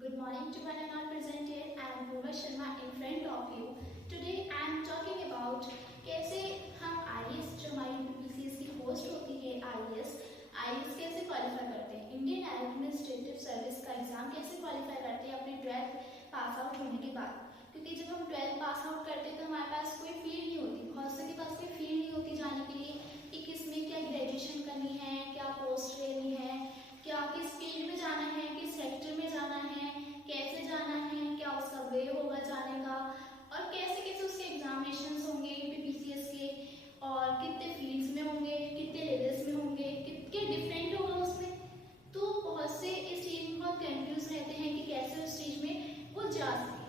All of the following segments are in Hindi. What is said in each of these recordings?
Good morning to one and all present here. I am Purva Sharma in front of you. Today I am talking about कैसे हम IAS जो हमारी UPPCS की पोस्ट होती है IAS कैसे क्वालिफाई करते हैं, इंडियन एडमिनिस्ट्रेटिव सर्विस का एग्जाम कैसे क्वालिफाई करते हैं अपने 12th पास आउट होने के बाद। क्योंकि जब हम 12th पास आउट करते हैं तो हमारे पास कोई फील्ड नहीं होती, बहुत से के पास कोई फील्ड नहीं होती जाने के लिए कि किस में क्या ग्रेजुएशन करनी है, क्या पोस्ट लेनी है, क्या किस फील्ड में जाना है, किस सेक्टर में जाना है, कैसे जाना है, क्या उसका वे होगा जाने का और कैसे कैसे उसके एग्जामिनेशंस होंगे यूपीपीसीएस के और कितने फील्ड्स में होंगे, कितने लेवल्स में होंगे, कितने डिफरेंट होगा उसमें। तो बहुत से इस चीज में बहुत कंफ्यूज रहते हैं कि कैसे उस चीज में वो जा सके।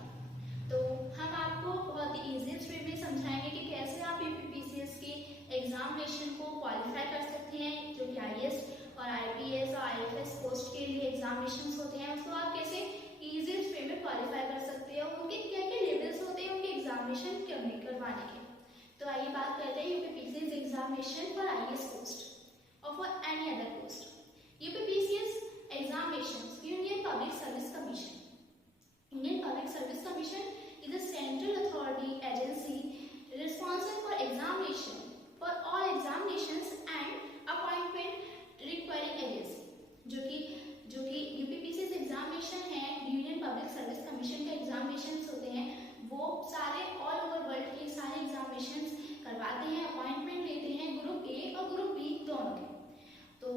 तो हम आपको बहुत ईजीएस्ट वे में समझाएंगे कि कैसे आप यूपीपीसीएस के एग्जामिनेशन को क्वालिफाई कर सकते हैं, जो कि आईएएस और आईपीएस और आईएफएस पोस्ट के लिए एग्जामिनेशंस होते हैं, उसको आप कैसे इजीएस्ट वे में क्वालिफाई कर सकते हैं, उनके क्या क्या लेवल्स होते हैं उनके एग्जामिनेशन करवाने के। तो आइए बात करते हैं UPPCS examination for IAS post और for any other post. UPPCS examinations Union Public Service Commission. Indian Public Service Commission is a central authority agency responsible for examination for all examinations and appointment requiring agency। जो कि यूपीपीसीएस एग्जामिनेशन है, यूनियन पब्लिक सर्विस कमीशन के एग्जामिनेशंस होते हैं, वो सारे ऑल ओवर वर्ल्ड के सारे एग्जामिनेशंस करवाते हैं, अपॉइंटमेंट लेते हैं ग्रुप ए और ग्रुप बी दोनों के। तो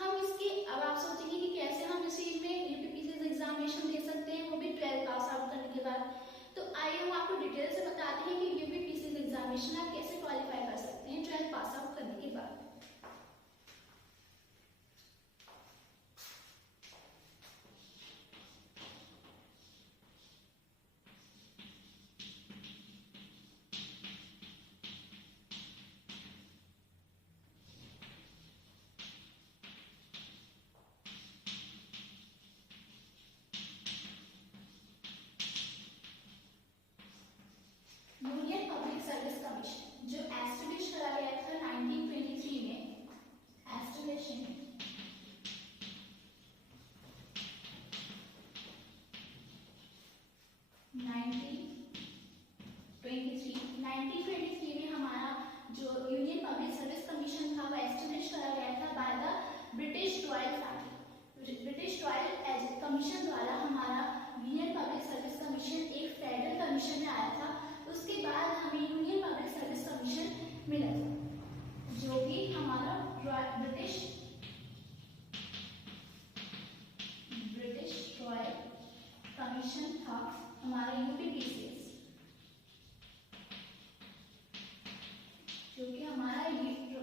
हम इसके अब आप सोचेंगे कि कैसे हम इस चीज में यूपीपीसीएस एग्जामिनेशन दे सकते हैं, वो भी 12th पास आउट करने के बाद। तो आइए हम आपको डिटेल से बताते हैं कि यूपीपीसीएस एग्जामिनेशन आप कैसे क्वालिफाई कर सकते हैं 12th पास आउट करने के बाद। यूनियन पब्लिक सर्विस कमीशन जो एस्टेब्लिश करा गया था 1923 में, एस्टेब्लिशन 1923 में हमारा जो यूनियन पब्लिक सर्विस कमीशन था वो एस्टेब्लिश करा गया था by the British royal family. British royal commission द्वारा हमारा यूनियन पब्लिक सर्विस कमीशन एक फेडरल कमीशन में आया था। उसके बाद हमें यूनियन पब्लिक सर्विस कमीशन मिला था, जो कि हमारा ब्रिटिश रॉयल कमीशन था हमारा यूपीपीसीएस, जो कि हमारा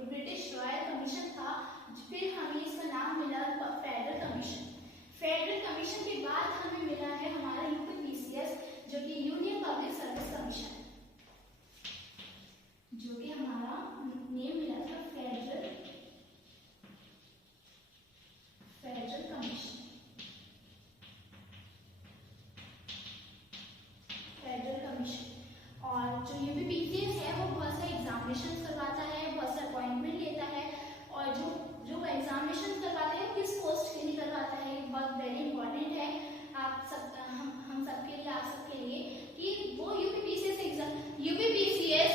ब्रिटिश रॉयल कमीशन था। फिर हमें इसका नाम मिला फेडरल कमीशन। फेडरल कमीशन के बाद हमें मिला है हमारा यूपीपीसीएस, जो कि यूनियन पब्लिक सर्विस कमीशन, जो कि हमारा नेम मिला था फेडरल कमीशन। और जो यूपीपीसीएस है वो बहुत सारे एग्जामिनेशन करवाता है, बहुत सारे अपॉइंटमेंट लेता है, और जो एग्जामिनेशन करवाते हैं किस पोस्ट के लिए करवाता है, बहुत वेरी इंपॉर्टेंट है आप सब हम सबके लिए, आप सबके लिए, कि वो UPPCS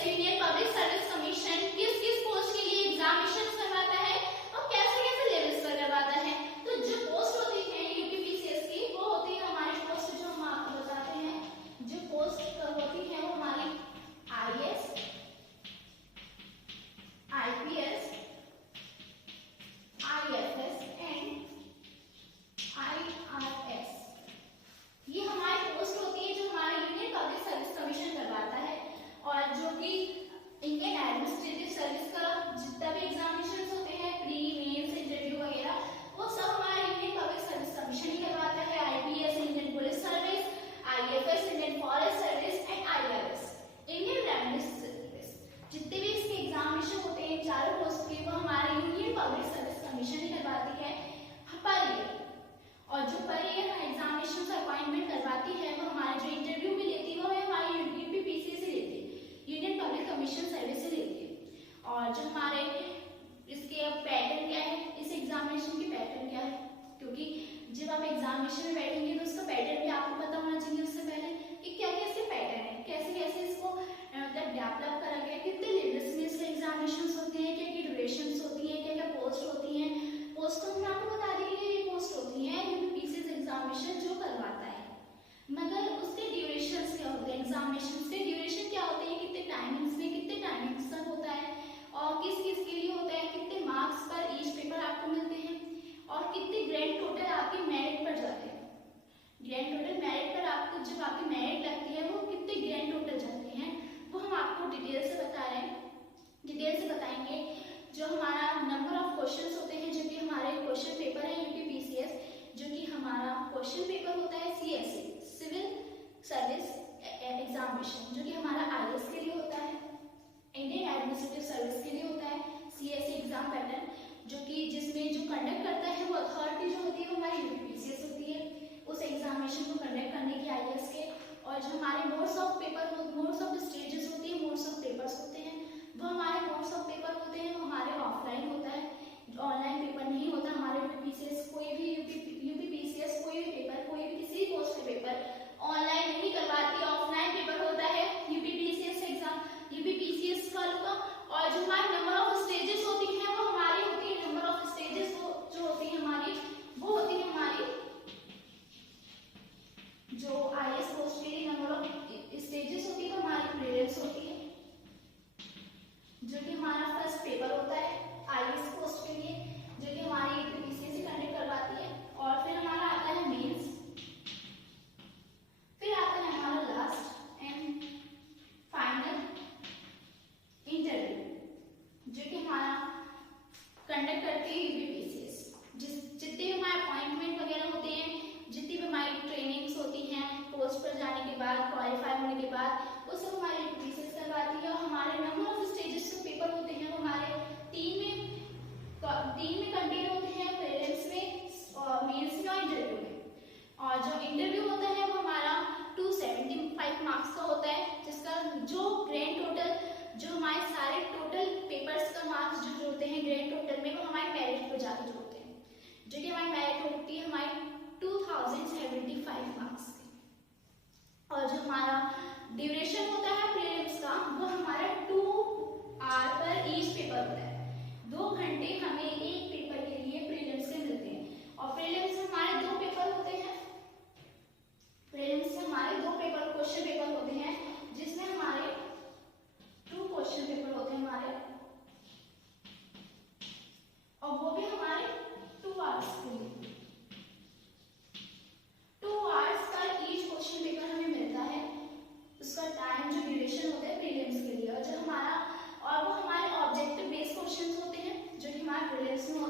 union Public Service commission किस किस पोस्ट के लिए एग्जामिनेशन करवाता है और कैसे कैसे लेवल्स पर करवाता है। तो जो पोस्ट होती है यूपीपीसीएस की वो होती है हमारी पोस्ट, जो हम आपको बताते हैं, जो पोस्ट होती है वो हमारी IAS, IPS, IFS and IRS. ये हमारी पोस्ट होती है जो हमारा यूनियन पब्लिक सर्विस कमीशन करवाता है, और जो कि इंडियन एडमिनिस्ट्रेटिव सर्विस का जितना भी एग्जामिनेशंस होते हैं, प्री मेंस इंटरव्यू वगैरह, वो सब हमारा यूनियन पब्लिक सर्विस कमीशन ही करवाता है। IPS Indian police service, IFS Indian forest service and IRS Indian revenue service, जितने भी इसके एग्जामिनेशन होते हैं चारों पोस्ट के, वो हमारे यूनियन पब्लिक सर्विस कमीशन ही करवाती है पर ईयर। और जो पर ईयर एग्जामिनेशन से अपॉइंटमेंट करवाती है, वो हमारे जो इंटरव्यू भी लेती है वो हमारी यूपीपीसीएस से लेती है, यूनियन पब्लिक कमीशन सर्विस से लेती है। और जो हमारे इसके पैटर्न क्या है, इस एग्जामिनेशन की पैटर्न क्या है, क्योंकि जब आप एग्जामिनेशन में बैठेंगे तो उसका पैटर्न भी आपको पता होना चाहिए उससे पहले कि क्या क्या इसके पैटर्न है, कैसे कैसे इसको मतलब डेवलप करा गया, कितने लेवल्स में इसके एग्जामिनेशन होते हैं, क्या क्या ड्यूरेशन होती है, क्या क्या पोस्ट होती हैं। पोस्ट तो हमने आपको बता दी कि ये पोस्ट होती है यूपीपीसीएस एग्जामिनेशन जो करवाता है, मगर उसके ड्यूरेशन क्या होते हैं, एग्जामिनेशन के ड्यूरेशन क्या होते हैं, कितने टाइमिंग्स में, कितने टाइमिंग्स तक होता है और किस किस के लिए होता है, कितने मार्क्स पर ईच पेपर आपको मिलते हैं और कितने ग्रेड टोटल आपके मेरिट पर जाते हैं। ग्रेड टोटल मेरिट पर आपको जब आपकी मेरिट लगती है वो कितने ग्रेड टोटल जाते हैं वो हम आपको डिटेल से बता रहे हैं, डिटेल से बताएंगे। जो हमारा नंबर ऑफ क्वेश्चंस होते हैं जो कि हमारे क्वेश्चन पेपर है यूपीपीसीएस, जो कि हमारा क्वेश्चन पेपर होता है सीएसई सिविल सर्विस एग्जामिनेशन, जो कि हमारा आईएएस के लिए होता है, इंडियन एडमिनिस्ट्रेटिव सर्विस के लिए होता है। सीएसई एग्जाम पैटर्न जो कि जिसमें जो कंडक्ट करता है वो अथॉरिटी जो होती है वो हमारी यूपीपीसीएस होती है, उस एग्जामिनेशन को कंडक्ट करने की आईएएस के। और जो हमारे modes of paper, modes of stages होती है, मोड्स ऑफ पेपर्स होते हैं, वो हमारे मोड्स ऑफ पेपर होते हैं वो हमारे ऑफलाइन होता है, ऑनलाइन पेपर नहीं होता हमारे यूपीपीसीएस। कोई भी यूपीपीसीएस कोई भी पेपर, कोई भी किसी पोस्ट का पेपर ऑनलाइन नहीं करवाती, ऑफलाइन पेपर होता है यूपीपीसीएस एग्जाम, यूपीपीसीएस वालों का। और जो हमारे नंबर ऑफ स्टेजेस होती हैं वो हमारी होती है, नंबर ऑफ स्टेजेस जो होती है हमारी वो होती है हमारी जो आईएएस पोस्ट के लिए नंबर ऑफ स्टेजेस होती है हमारी प्रीलिम्स होती है, जो कि हमारा फर्स्ट पेपर होता है आईएएस पोस्ट के लिए, जो कि हमारी यूपीपीसीएस से कंडक्ट करवाती है। और फिर हमारा आता है मेंस, फिर आता है हमारा लास्ट एंड फाइनल इंटरव्यू, जो कि हमारा कंडक्ट करती है यूपीपीसीएस। जितने भी हमारे अपॉइंटमेंट वगैरह होते हैं, जितनी भी हमारी ट्रेनिंग्स होती हैं पोस्ट पर जाने के बाद, क्वालिफाई होने के बाद, वो सब हमारी यूपीपीसीएस करवाती है। और हमारे नंबर ऑफ स्टेजेस जो पेपर होते हैं वो हमारे तीन में कंटेन होते हैं, प्रीलिम्स में और मेंस में और इंटरव्यू में। और जो इंटरव्यू होता है वो हमारा 275 मार्क्स का होता है, जिसका जो ग्रेड टोटल, जो हमारे सारे टोटल पेपर्स का मार्क्स जो जोड़ते हैं ग्रेड टोटल में, वो हमारे मेरिट पर जाकर जोड़ते हैं, जो कि हमारी मेरिट होती है हमारी 2075 मार्क्स की। और जो हमारा ड्यूरेशन होता है प्रीलिम्स का वो हमारा 2 आवर पर ईच पेपर होता है, 2 घंटे हमें एक पेपर के लिए प्रीलिम्स के मिलते हैं। और प्रीलिम्स में हमारे 2 पेपर होते हैं, प्रीलिम्स में हमारे 2 पेपर क्वेश्चन पेपर होते हैं, जिसमें हमारे 2 क्वेश्चन पेपर होते हैं हमारे, और वो भी हमारे 2 आवर्स के लिए, 2 आवर्स का ईच क्वेश्चन पेपर हमें मिलता है। उसका टाइम जो ड्यूरेशन होता है प्रीलिम्स के लिए, और जो हमारा, और वो हमारे ऑब्जेक्टिव बेस्ड क्वेश्चंस होते हैं जो कि हमारे प्रीलिम्स में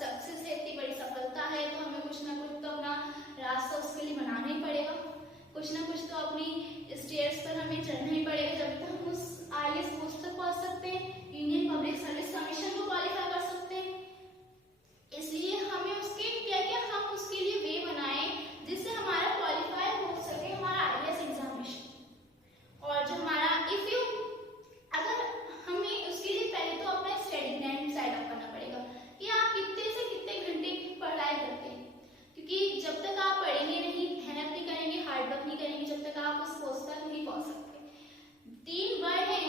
सक्सेस है, इतनी बड़ी सफलता है, तो हमें कुछ ना कुछ तो अपना रास्ता उसके लिए बनाना ही पड़ेगा, कुछ ना कुछ तो अपनी स्टेयर्स पर हमें चढ़ना ही पड़ेगा, जब तक हम उस आईएएस पोस्ट तक पहुंच सकते हैं, यूनियन पब्लिक सर्विस कमीशन को क्वालिफाई कर सकते हैं। इसलिए हमें उसके क्या क्या हम उसके लिए वे बनाए जिससे हमारा क्वालिफाई हो सके हमारा आईएएस एग्जामिनेशन। और जो हमारा अगर हमें उसके लिए पहले तो अपना स्टडी प्लान सेट अप करना पड़ेगा कि आप कितने से कितने घंटे पढ़ाई करते हैं, क्योंकि जब तक आप पढ़ेंगे नहीं, मेहनत नहीं करेंगे, हार्ड वर्क नहीं करेंगे, जब तक आप उस पोस्ट तक नहीं पहुंच सकते। 3 वर्ड है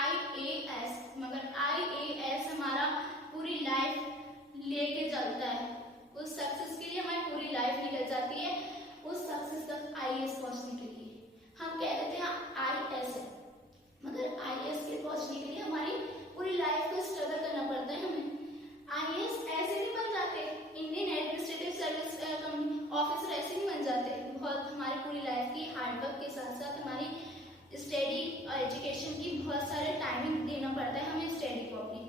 आईएएस, मगर आईएएस हमारा पूरी लाइफ लेके चलता है, उस सक्सेस के लिए हमारी पूरी लाइफ निकल जाती है उस सक्सेस तक आईएएस पहुंचने के लिए। हम कह देते हैं आईएएस है, मगर आईएएस के पहुंचने के लिए हमारी पूरी लाइफ को स्ट्रगल करना पड़ता है हमें। आईएएस ऐसे नहीं बन जाते, इंडियन एडमिनिस्ट्रेटिव सर्विस ऑफिसर ऐसे नहीं बन जाते, बहुत हमारी पूरी लाइफ की हार्ड वर्क के साथ साथ हमारी स्टडी और एजुकेशन की बहुत सारे टाइमिंग देना पड़ता है हमें स्टडी को, अपनी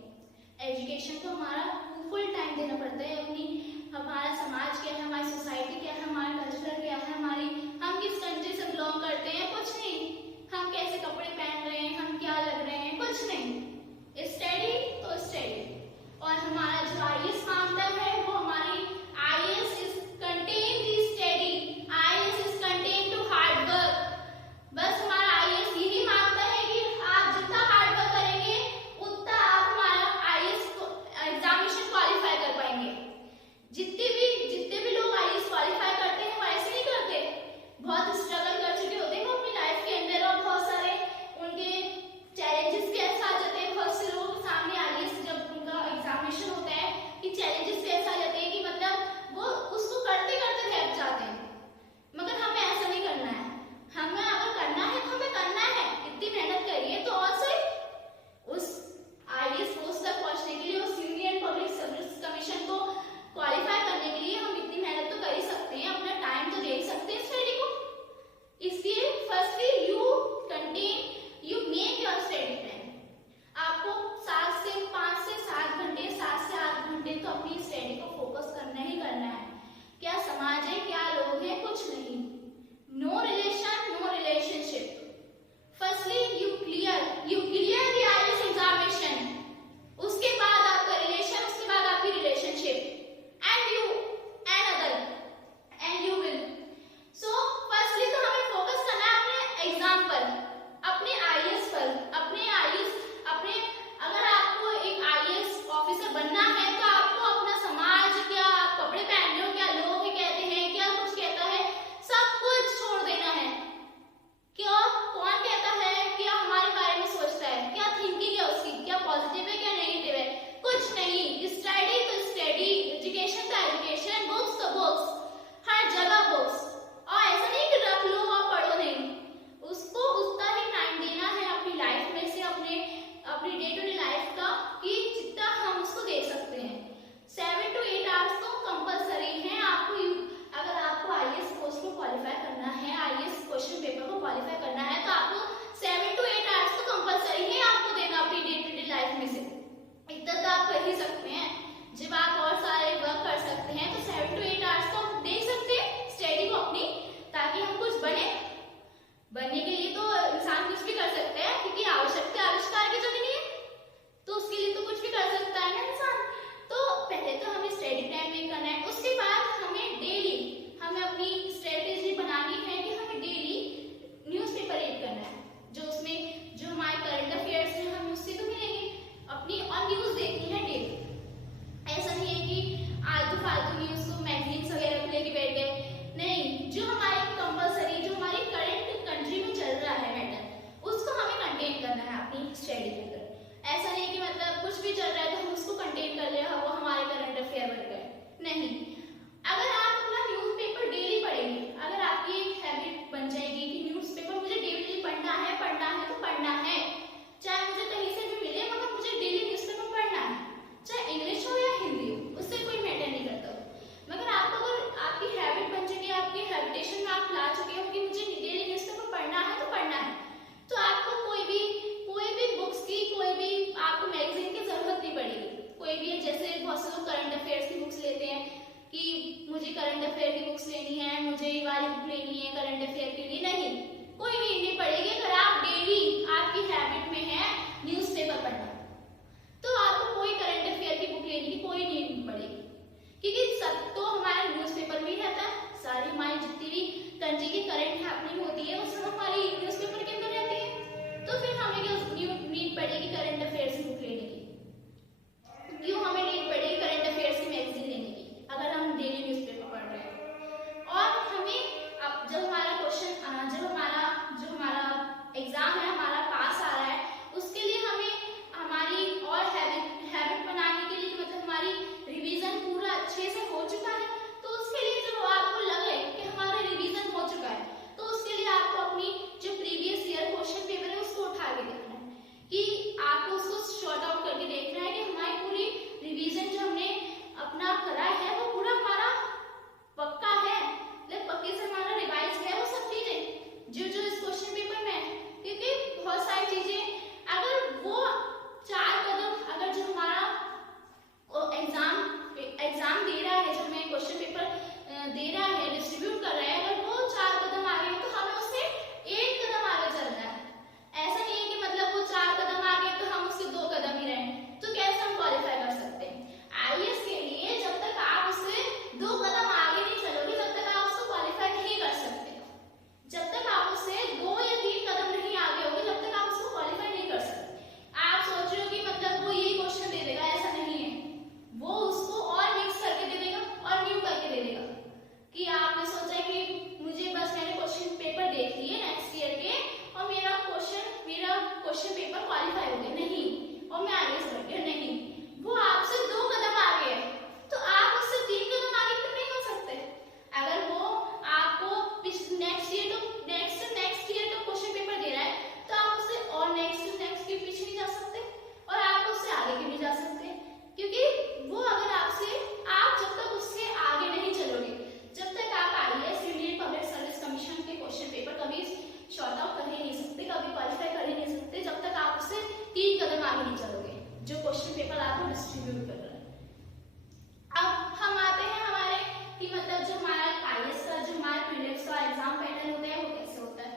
एजुकेशन को हमारा फुल टाइम देना पड़ता है, अपनी हमारा समाज क्या है, हमारी सोसाइटी क्या है, हमारा कल्चर क्या है, हमारी हम किस कंट्री से बिलोंग करते हैं, कुछ नहीं, हम कैसे कपड़े पहन रहे हैं, हम क्या लग रहे हैं, कुछ नहीं, स्टडी तो स्टडी। और हमारा जो आईएएस मांगता है वो हमारी IAS is contain the study, IAS is contain two hard work. बस हमारा आईएएस यही मांगता है कि आप जितना हार्ड वर्क करेंगे उतना आप हमारा आईएएस एग्जामिनेशन क्वालिफाई कर पाएंगे। जितने भी लोग आईएएस क्वालिफाई करते हैं वो ऐसे नहीं करते, बहुत स्ट्रगल कर चुके होते हैं वो अपनी लाइफ के अंदर, और बहुत सारे उनके चैलेंजेस भी ऐसा आ जाते हैं, बहुत से लोगों के सामने आईएएस जब उनका एग्जामिनेशन होता है कि चैलेंजेस भी ऐसा आ जाते हैं कि मतलब वो उसको करते करते रह जाते हैं। मगर हमें ऐसा नहीं करना है, हमें अगर करना है तो हमें करना है, इतनी मेहनत करिए तो और सही उस आईएएस पोस्ट तक पहुंचने के लिए, उस यूनियन पब्लिक सर्विस कमीशन को क्वालिफाई करने के लिए हम इतनी मेहनत तो कर ही सकते हैं, अपना टाइम तो दे ही सकते हैं स्टडी को। इसलिए firstly you make your study plan. आपको 5 से 7 घंटे, 7 से 8 घंटे तो अपनी स्टडी को फोकस करना ही करना है। क्या समाज है, क्या लोग हैं, कुछ नहीं, no relation, no relationship. Firstly you clear the IAS examination, उसके बाद आपका रिलेशन, उसके बाद आपकी relationship, and you will. So firstly तो हमें फोकस करना है अपने एग्जाम पर, अपने आईएएस पर, अपने अगर आपको एक आईएएस ऑफिसर बनना है तो आपको अपना समाज, क्या आप कपड़े पहन रहे हो, क्या लोग कहते हैं, क्या कुछ कहता है, सब लेनी पड़ेगी अगर आप डेली आपकी हैबिट में है न्यूज़पेपर पढ़ना, तो आपको कोई करंट अफेयर की बुक लेने की कोई नीड नहीं पड़ेगी, क्योंकि सब तो हमारे न्यूज़पेपर में ही रहता है। सारी हमारी जितनी भी कंट्री की करंट हैपनिंग होती है वो सब हमारी न्यूज़पेपर के अंदर रहती है। तो फिर हमें क्यों नीड पड़ेगी करंट अफेयर्स की बुक लेने की, क्यों हमें नीड पड़ेगी करंट अफेयर्स की मैगजीन लेने की अगर हम डेली न्यूज़पेपर पढ़ रहे हैं। और हमें अब जब हमारा जो हमारा एग्जाम है हमारा पास आ रहा है, उसके लिए हमें हमारी और हैबिट बनाने के लिए, मतलब हमारी रिवीजन पूरा अच्छे से हो चुका है, तो उसके लिए जब आपको लगे कि हमारा रिवीजन हो चुका है, तो उसके लिए आपको अपनी जो प्रीवियस ईयर क्वेश्चन पेपर है उसको उठा के देखना है, कि आपको उसको शॉर्ट आउट करके देखना है कि हमारी पूरी रिवीजन जो हमने अपना करा है वो पूरा हमारा पक्का है, मतलब पक्के से हमारा रिवाइज है वो सब चीजें जो जो इस क्वेश्चन पेपर में है। क्योंकि बहुत सारी चीजें अगर वो 4 कदम अगर जो हमारा एग्जाम दे रहा है, जो हमें क्वेश्चन पेपर दे रहा है, डिस्ट्रीब्यूट कर रहा है, अगर वो 4 कदम आगे है तो हमें उससे 1 कदम आगे चलना है। ऐसा नहीं है कि मतलब वो 4 कदम आगे तो हम उसके 2 कदम ही रहें, तो कैसे हम क्वालिफाई कर सकते हैं। आईएएस के लिए जब तक आप उससे 2 कदम आगे नहीं चलोगे तब तक आप उसको क्वालिफाई नहीं कर सकते। जब तक आप उससे 2 या 3 कदम नहीं आगे होगे तब तक आप उसको क्वालिफाई नहीं कर सकते। आप सोच रहे हो कि मतलब वो यही क्वेश्चन दे देगा, ऐसा नहीं है, वो उसको और मिक्स करके दे देगा और न्यू करके दे देगा। कि आपने सोचा कि मुझे बस मैंने क्वेश्चन पेपर देख लिए नेक्स्ट ईयर के और मेरा क्वेश्चन पेपर क्वालिफाई हो गया, नहीं, और मैं आगे बढ़ गया, नहीं, वो आपसे 2 कदम आगे है तो आप उससे 3 कदम आगे तो नहीं हो सकते। अगर वो आपको नेक्स्ट ईयर तो क्वेश्चन पेपर दे रहा है तो आप उससे और नेक्स्ट के पीछे नहीं जा सकते और आप उससे आगे भी नहीं जा सकते, क्योंकि वो अगर आप जब तक उससे आगे नहीं चलोगे, जब तक आप IAS Indian public Service commission के क्वेश्चन पेपर कभी शॉर्ट आउट कर ही नहीं सकते, कभी क्वालिफाई कर ही नहीं सकते, जब तक आप उससे 3 कदम आगे नहीं चलोगे जो क्वेश्चन पेपर आपको डिस्ट्रीब्यूट कर रहा है। अब हम आते हैं हमारे कि मतलब जो हमारा आईएएस का जो हमारा प्रीलिम्स का एग्जाम पैटर्न होता है वो कैसे होता है,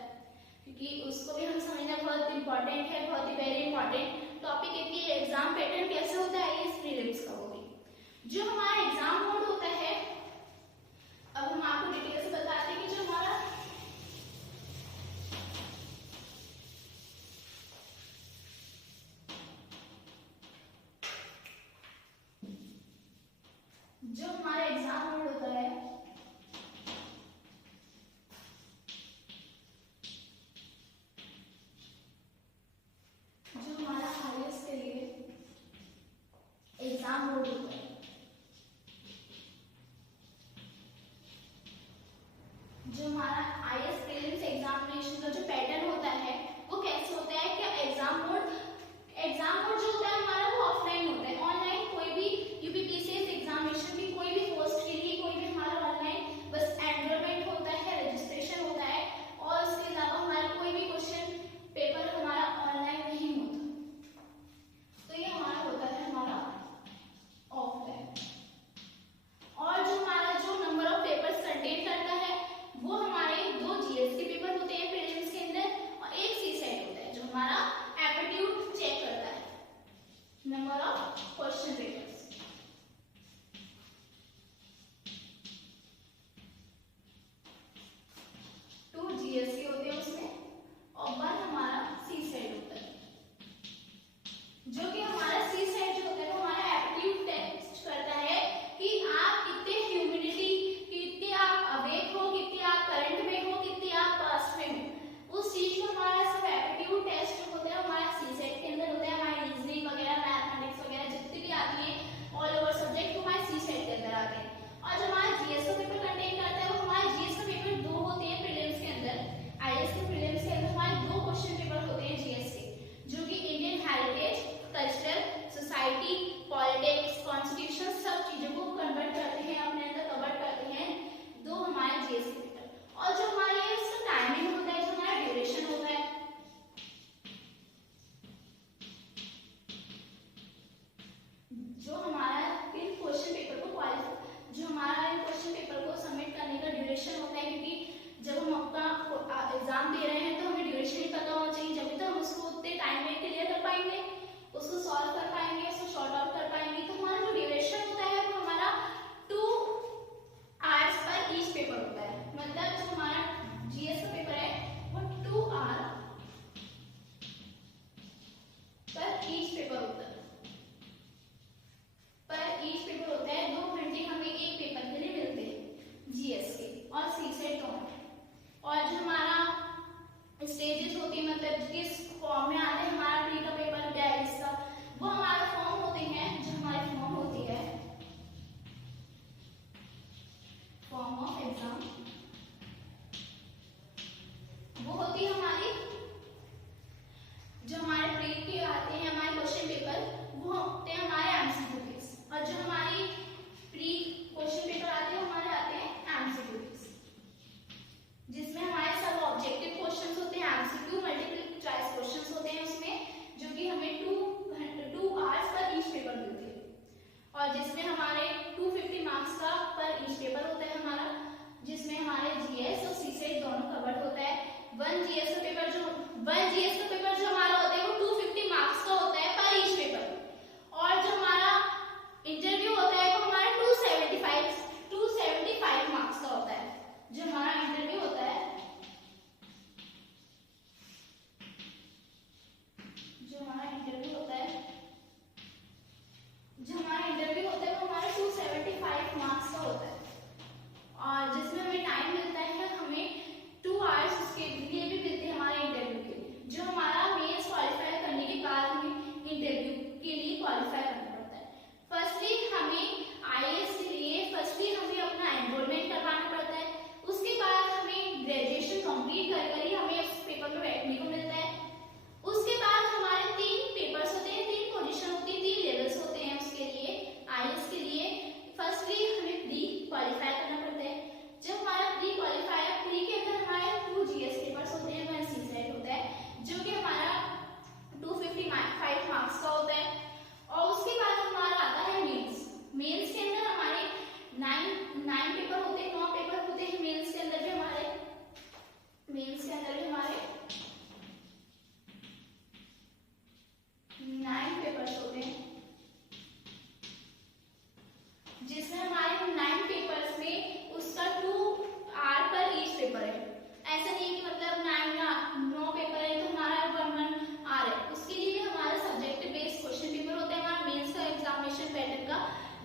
क्योंकि उसको भी हम समझना बहुत इंपॉर्टेंट है, बहुत ही वेरी इंपॉर्टेंट टॉपिक है कि एग्जाम पैटर्न कैसे होता है आईएएस प्रीलिम्स का। वो भी जो हमारा एग्जाम मोड होता है, अब हम आपको डिटेल से बताते हैं कि जो हमारा एग्जाम मोड होता है, जो हमारा आईएएस के लिए एग्जाम मोड होता है, जो हमारा आईएएस प्रीलिम्स एग्जामिनेशन का जो पैटर्न होता है वो कैसे होता है कि एग्जाम मोड जो होता है हमारा वो ऑफलाइन होता है। ऑनलाइन कोई भी यूपीपीसीएस एग्जामिनेशन की कोई भी पोस्ट के लिए कोई भी हमारा ऑनलाइन बस एनरोलमेंट होता है, रजिस्ट्रेशन होता है, और उसके अलावा हमारा कोई भी क्वेश्चन पेपर हमारा ऑनलाइन नहीं होता। तो ये हमारा होता है हमारा ऑफलाइन। और जो हमारा जो नंबर ऑफ पेपर्स कंटेन करता है वो हमारे 2 जीएस के पेपर होते हैं प्रीलिम्स के अंदर और एक सीसेट होता है जो हमारा एप्टीट्यूड चेक करता है, number of question papers. 2 GS के होते हैं उसमें और 1 हमारा सीसेट होता है, जो कि हमारा सीसेट जो होता है वो हमारा एप्टीट्यूड टेस्ट करता है कि आप कितने ह्यूमिडिटी, कितने आप अवेक हो, कितने आप करंट में हो, कितने आप पास्ट में हो, उस चीज को हमारा सब एप्टीट्यूड टेस्ट होता है हमारा सीसेट के अंदर होता है। हमारी रीजनिंग वगैरह मैथमेटिक्स वगैरह जितनी भी आती है और जिसमें हमारे 250 मार्क्स का पर ईच पेपर होता है हमारा, जिसमें हमारे जीएस और सीसेट दोनों कवर्ड होता है। वन जीएस का पेपर जो हमारा होता है वो 250 मार्क्स का होता है पर ईच पेपर, और जो हमारा इंटरव्यू होता है वो हमारा 275 मार्क्स का होता है। जो हमारा इंटरव्यू होता है वो हमारा 275 मार्क्स का होता है, और जिसमें हमें टाइम मिलता है, हमें 2 आवर्स उसके लिए भी मिलते हैं हमारे इंटरव्यू के लिए। जो हमारा मेंस क्वालिफाई करने के बाद हमें इंटरव्यू के लिए क्वालिफाई करना पड़ता है। फर्स्टली हमें आईएएस के लिए हमें अपना एनरोलमेंट करवाना पड़ता है, उसके बाद हमें ग्रेजुएशन कंप्लीट कर ही हमें उस पेपर में बैठने को मिलता है। उसके बाद हमारे 3 पेपर्स होते हैं, 3 पोजीशन होती है, 3 लेवल्स होते हैं उसके लिए आईएएस के लिए। फर्स्टली हमें प्री क्वालिफाई करना पड़ता है। जब हमारा प्री के अंदर हमारे 2 जीएस पेपर्स होते हैं, 1 सीसेट होता है जो कि हमारा 255 मार्क्स का होता है। और उसके बाद हमारा आता है मेंस के अंदर हमारे 9 पेपर होते हैं, 9 पेपर होते हैं मेंस के अंदर भी हमारे 9 पेपर्स होते हैं, जिसमें हमारे 9 पेपर्स में उसका 2 आर पर ईच पेपर है। ऐसा नहीं है कि मतलब 9 पेपर है तो हमारा 1 आर है, उसके लिए भी हमारा सब्जेक्ट बेस्ड क्वेश्चन पेपर होता है। हमारा मेंस का एग्जामिनेशन पैटर्न का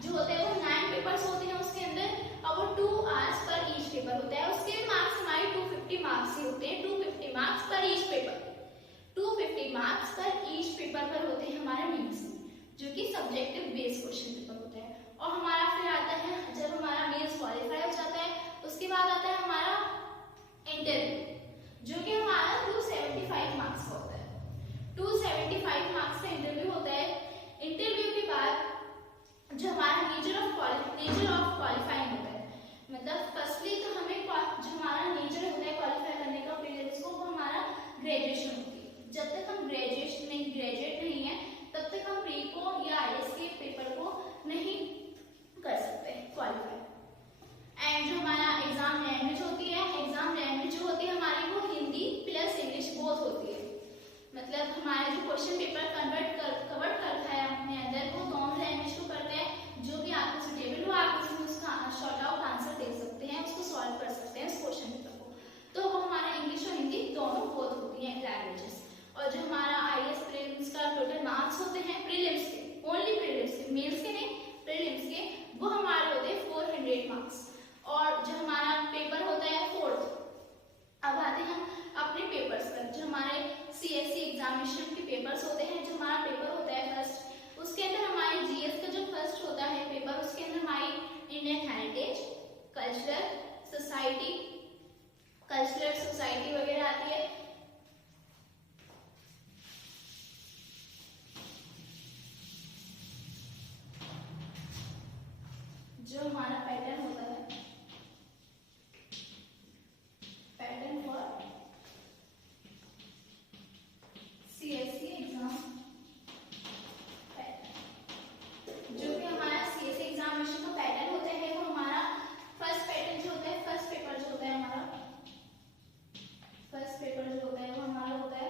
जो होता है वो 9 पेपर्स होते हैं उसके अंदर, और वो 2 आवर्स पर ईच पेपर होता है। उसके मार्क्स हमारे 250 मार्क्स ही होते हैं, 250 मार्क्स पर ईच पेपर, 250 मार्क्स पर ईच पेपर पर होते हैं हमारे मेंस में, जो कि सब्जेक्टिव बेस्ड क्वेश्चन पेपर होता है। और हमारा फिर आता है, जब हमारा मेंस क्वालिफाई हो जाता है उसके बाद आता है हमारा इंटरव्यू, जो कि हमारा 275 मार्क्स का होता है। 275 मार्क्स का इंटरव्यू होता है। इंटरव्यू के बाद जो हमारा नेचर ऑफ क्वालिफाइंग होता है, मतलब फर्स्टली तो हमें जो हमारा नेचर होता है क्वालिफाई करने का प्रीलिम्स को, वो हमारा ग्रेजुएशन होती है। जब तक हम ग्रेजुएट नहीं है तब तक हम प्री को या आईएएस के पेपर को नहीं कर सकते क्वालिफाई। एंड जो हमारा एग्जाम लैंग्वेज होती है, हमारी वो हिंदी प्लस इंग्लिश बोथ होती है। मतलब हमारा जो क्वेश्चन पेपर कवर करता है अपने अंदर, वो दोनों लैंग्वेज को करता है। जो भी आपको सुटेबल हो आप उसमें उसका शॉर्ट आउट आंसर दे सकते हैं, उसको सॉल्व कर सकते हैं उस क्वेश्चन पेपर को। तो वो हमारा इंग्लिश और हिंदी दोनों बोथ होती हैं लैंग्वेजेस। और जो हमारा आईएएस प्रीलिम्स का टोटल मार्क्स होते हैं प्रीलिम्स के, ओनली प्रीलिम्स के, मेंस के नहीं, प्रीलिम्स के, वो हमारे होते हैं 400 मार्क्स। और जो हमारा पेपर होता है 4th। अब आते हैं हम अपने पेपर्स पर। जो हमारे सीएससी एग्जामिनेशन के पेपर्स होते हैं, जो हमारा पेपर होता है फर्स्ट, उसके अंदर हमारे जीएस का जो फर्स्ट होता है पेपर, उसके अंदर हमारी इंडियन हेरिटेज, कल्चरल सोसाइटी वगैरह आती है। जो हमारा पैटर्न होता है, pattern for CSC exam pattern, जो कि हमारा सीएससी एग्जामिनेशन का पैटर्न होता है, वो हमारा फर्स्ट पैटर्न जो होता है, फर्स्ट पेपर जो होता है हमारा, फर्स्ट पेपर जो होता है वो हमारा होता है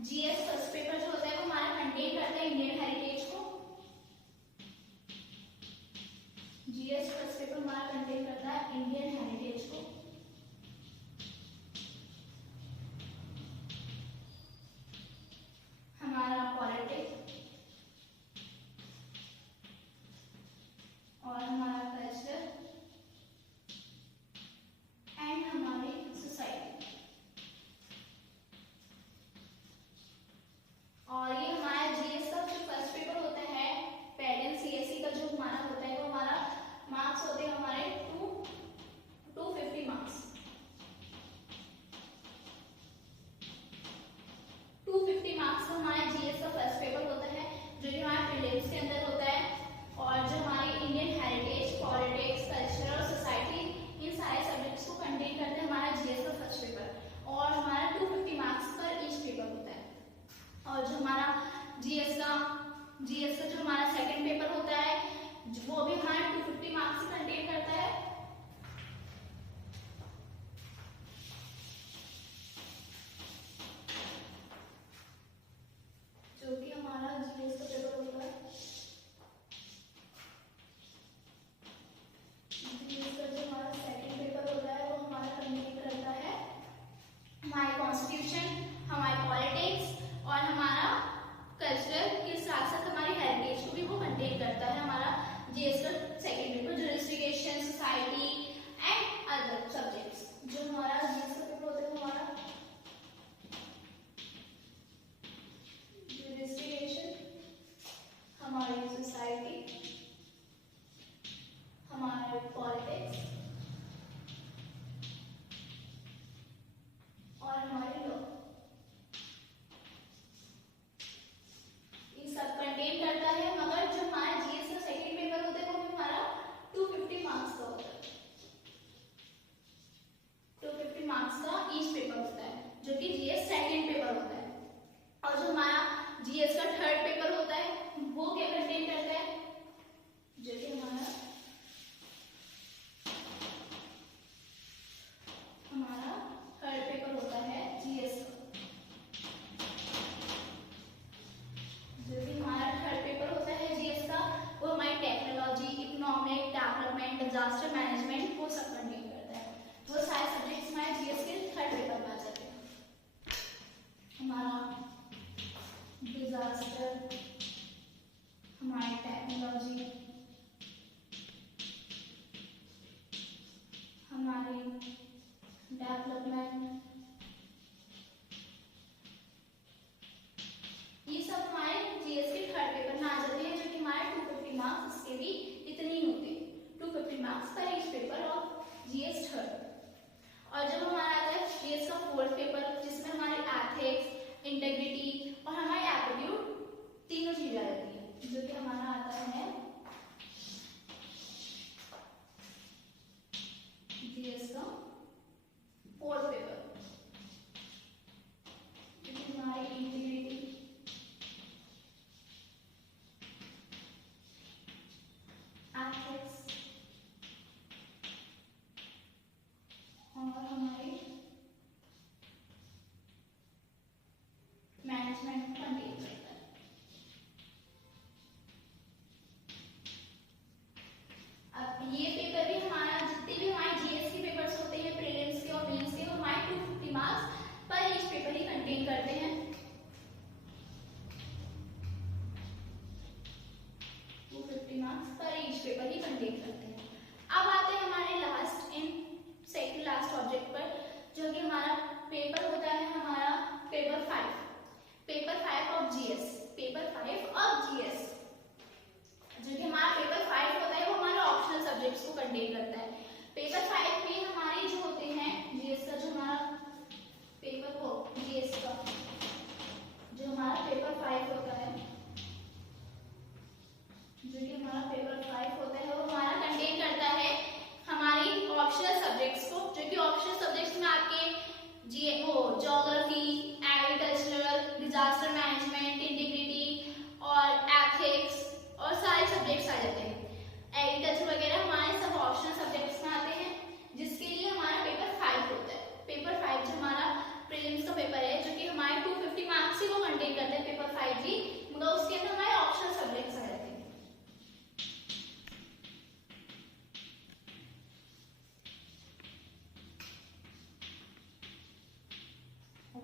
जीएस। फर्स्ट पेपर जो होता है वो हमारा कंटेन करता है इंडियन हेरिटेज को। जीएस फर्स्ट पेपर हमारा कंटेन करता है इंडियन हेरिटेज को। हमारा पॉलिटिक्स और हमारा कल्चर एंड हमारी सोसाइटी। और ये हमारा जीएस का जो फर्स्ट पेपर होता है पैटर्न सीएससी का जो हमारा होता है, वो हमारा मार्क्स होते हैं हमारे 250 मार्क्स। हमारी टेक्नोलॉजी, हमारी डेवलपमेंट, ये सब हमारे जीएस के थर्ड पेपर में आ जाते हैं, जो कि हमारे 250 मार्क्स, इसके भी इतने ही होते हैं, 250 मार्क्स पर each paper of GS third. और जब हमारा आता है जीएस का फोर्थ पेपर, जिसमें हमारी एथिक्स, इंटेग्रिटी और हमारी एप्टीट्यूड तीनों चीजें आ जाती है, जो कि हमारा आता है जीएस का फोर्थ पेपर, हमारी इंटीग्रिटी, एथिक्स और हमारी मैनेजमेंट कंटेन करता है। अब ये पेपर भी हमारा, जितने भी हमारे जीएस के पेपर्स होते हैं, प्रीलिम्स के और मेंस के, वो हमारे 250 मार्क्स पर ईच पेपर ही कंटेन करते हैं। 250 मार्क्स पर ईच पेपर ही कंटेन करते हैं। अब आते हैं हमारे last in second last object पर, जो कि हमारा पेपर होता है हमारा paper 5 of GS, paper 5 of GS, जो कि हमारा पेपर 5 होता है, वो हमारा ऑप्शनल सब्जेक्ट्स को कंटेन करता है। पेपर 5 में हमारे जो होते हैं जीएस का, जो हमारा पेपर हो जीएस का, जो हमारा पेपर 5 होता है, जो कि हमारा पेपर 5 होता है, वो हमारा कंटेन करता है हमारी ऑप्शनल सब्जेक्ट्स को, जो कि ऑप्शनल सब्जेक्ट्स में आपके geography, agricultural, disaster management, integrity और एथिक्स और सारे सब्जेक्ट्स आ जाते हैं। एग्रीकल्चर वगैरह हमारे सब ऑप्शनल सब्जेक्ट्स में आते हैं, जिसके लिए हमारा पेपर 5 होता है। पेपर 5 जो हमारा प्रीलिम्स का पेपर है, जो कि हमारे 250 मार्क्स ही वो कंटेन करता है, पेपर 5 भी, मगर उसके अंदर हमारे ऑप्शनल सब्जेक्ट्स आ जाते हैं।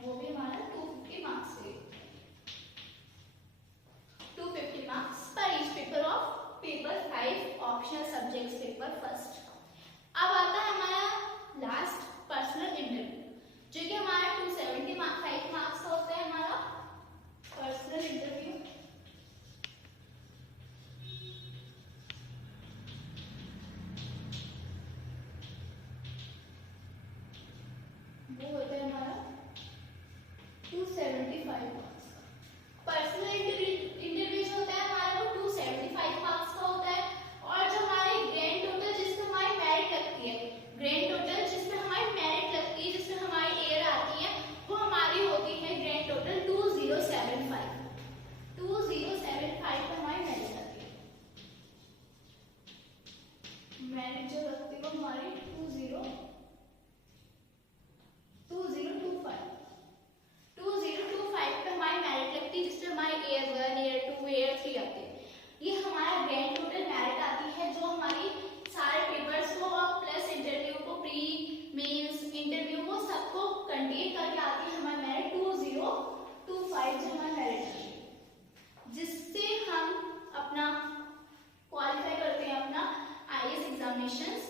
वो भी हमारा 250 मार्क्स के, 250 मार्क्स पर each paper of paper 5 optional subjects paper first. अब आता है हमारा लास्ट पर्सनल इंटरव्यू, जो कि हमारा 275 मार्क्स का होता है, हमारा पर्सनल इंटरव्यू। वो होता है हमारा 275 मार्क्स का। पर्सनल इंटरव्यू जो होता है हमारा, वो 275 मार्क्स का होता है। और जो हमारे ग्रैंड टोटल जिसमें हमारी मेरिट लगती है, ग्रैंड टोटल जिसमें हमारी मेरिट लगती है, जिसमें हमारी एयर आती है, वो हमारी होती है ग्रैंड टोटल 2075। 2075 पर हमारी मेरिट आती है। मेरिट जो लगती है वो हमारी 2025 पे हमारी मेरिट लगती है, जिसमें हमारी एयर 1, एयर 2, एयर 3 आती है। ये हमारा ग्रैंड टोटल मेरिट आती है, जो हमारी सारे पेपर्स को और प्लस इंटरव्यू को, प्री मेंस इंटरव्यू को सबको कंटेन करके आती है हमारी मेरिट 2025, जो हमारी मेरिट आती है, जिससे हम अपना क्वालिफाई करते हैं अपना आईएएस एग्जामिनेशंस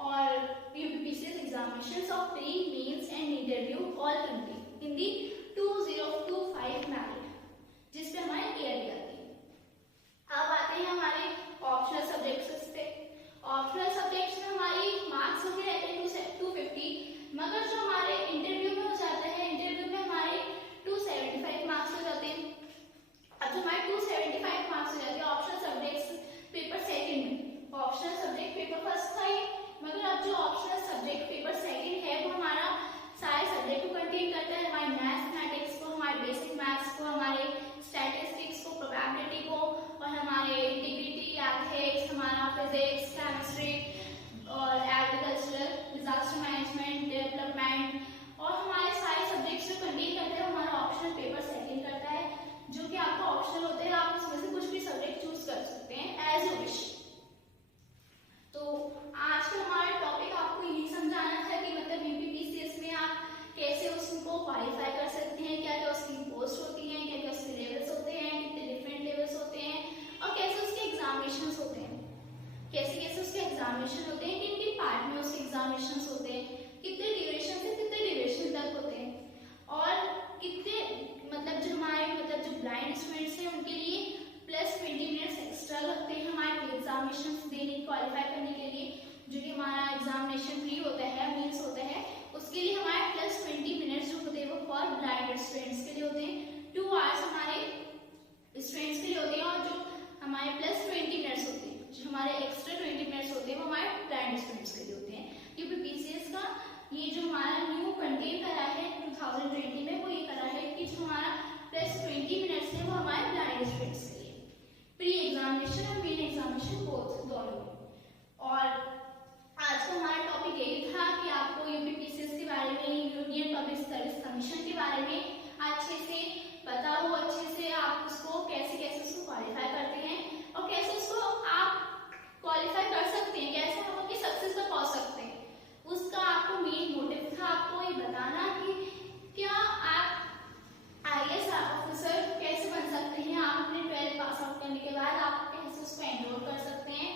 और UPPCS examinations of pre mains and interview all contain in the 2025 merit, जिसपे हमारी एयर भी आती है। अब आते हैं हमारे ऑप्शनल सब्जेक्ट्स पे। ऑप्शनल सब्जेक्ट्स में हमारी मार्क्स होते रहते हैं 250, मगर जो हमारे इंटरव्यू में हो जाता है, इंटरव्यू में हमारे 275 मार्क्स हो जाते हैं। अब जो हमारे 275 मार्क्स हो जाते हैं ऑप्शनल सब्जेक्ट्स पेपर सेकंड में, ऑप्शनल सब्जेक्ट पेपर फर्स्ट था ही, मगर अब जो ऑप्शनल सब्जेक्ट पेपर सेकंड है, वो हमारा सारे सब्जेक्ट को कंटेन करता है, हमारे मैथमेटिक्स को, हमारे बेसिक मैथ्स को, हमारे स्टैटिस्टिक्स को, प्रोबेबिलिटी को, और हमारे इंटीग्रिटी, एथिक्स, हमारा फिजिक्स, केमिस्ट्री और एग्रीकल्चर, डिजास्टर मैनेजमेंट, डेवलपमेंट और हमारे सारे सब्जेक्ट्स जो कंटेन करते हैं, हमारा ऑप्शनल पेपर सेकंड करता है, जो कि आपका ऑप्शनल होते हैं, आप उसमें से कुछ भी सब्जेक्ट चूज कर सकते हैं। एग्जामिनेशन होते हैं, कितने ड्यूरेशन से कितने ड्यूरेशन तक होते हैं, और कितने मतलब जो हमारे मतलब जो ब्लाइंड स्टूडेंट्स हैं उनके लिए +20 मिनट्स एक्स्ट्रा लगते हैं हमारे एग्जामिनेशन देने क्वालिफाई करने के लिए। जो कि हमारा एग्जामिनेशन फ्री होता है, मीन्स होता है, उसके लिए हमारे +20 मिनट्स जो होते हैं वो फॉर ब्लाइंड स्टूडेंट्स के लिए होते हैं। 2 आवर्स हमारे स्टूडेंट्स के लिए होते हैं, और जो हमारे +20 मिनट्स होते हैं, जो हमारे एक्स्ट्रा 20 मिनट्स होते हैं वो हमारे ब्लाइंड स्टूडेंट्स के लिए होते हैं। यूपीपीसीएस का ये जो हमारा न्यू कंटेंट करा है 2020 में, वो ये करा है कि जो हमारा +20 मिनट्स है वो हमारे ब्लाइंड स्टूडेंट्स के लिए, प्री एग्जामिनेशन और मेन एग्जामिनेशन बोथ दोनों। और आज का हमारा टॉपिक यही था कि आपको यूपीपीसीएस के बारे में, यूनियन पब्लिक सर्विस कमीशन के बारे में अच्छे से पता हो, अच्छे से आप उसको कैसे कैसे उसको क्वालिफाई करते हैं और कैसे उसको आप क्वालिफाई कर सकते हैं, कैसे आप अपनी सक्सेस तक पहुंच सकते हैं। उसका आपको मेन मोटिव था आपको ये बताना कि क्या आप आईएएस ऑफिसर कैसे बन सकते हैं। आप अपने 12th पास आउट करने के बाद आप कैसे उसको एनरोल कर सकते हैं,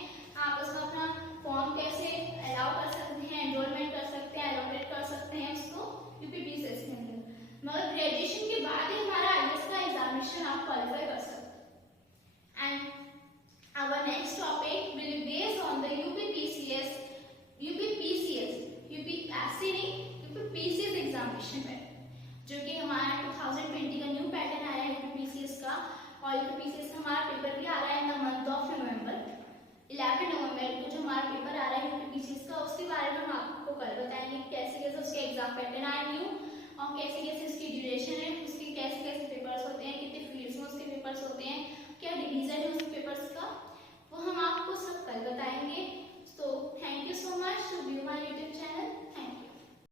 आप उसका अपना फॉर्म कैसे अलाउ कर सकते हैं, एनरोलमेंट कर सकते हैं, एलोकेट कर सकते हैं उसको यूपीपीसीएस के अंदर। मगर ग्रेजुएशन के बाद ही हमारा आईएएस का एग्जामिनेशन आप क्वालिफाई कर सकते हैं। And our next topic will be based on the UPPCS examination pattern, जो कि हमारा 2020 का न्यू पैटर्न आया है यूपीपीसीएस का। और यूपीपीसीएस का हमारा पेपर भी आ रहा है in the month of November. 11 नवंबर को जो हमारा पेपर आ रहा है यूपीपीसीएस का, उसके बारे में हम आपको कल बताएंगे कैसे कैसे उसके एग्जाम पैटर्न आए न्यू, और कैसे कैसे उसकी ड्यूरेशन है, उसके कैसे कैसे पेपर्स होते हैं, कितने